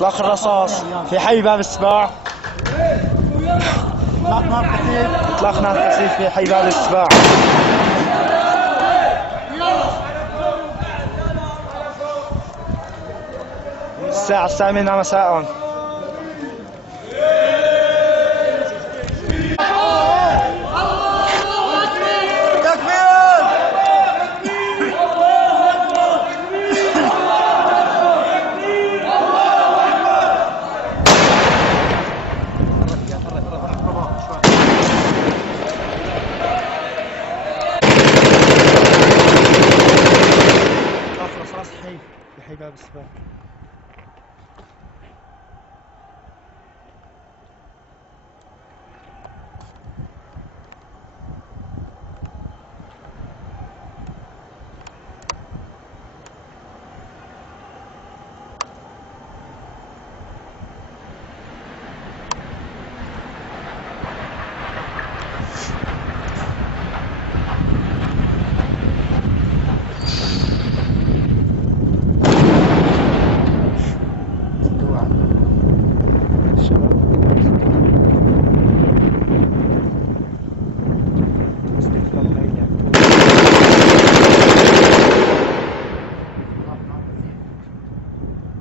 اطلاق الرصاص في حي باب السباع. اطلاق نار كثيف في حي باب السباع. الساعة 8 مساء. في حي باب السباع.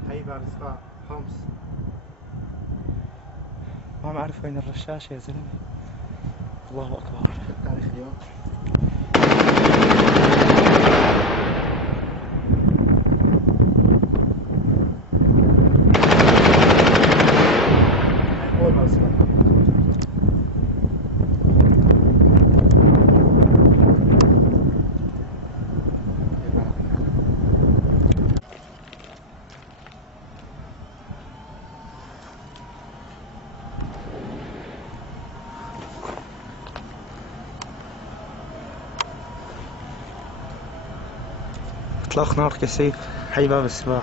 حي باب السباع حمص. ما بعرف وين الرشاش يا زلمة. الله أكبر. تاريخ اليوم. أول باب السباع. اطلاق نار كثيف حي باب السباع.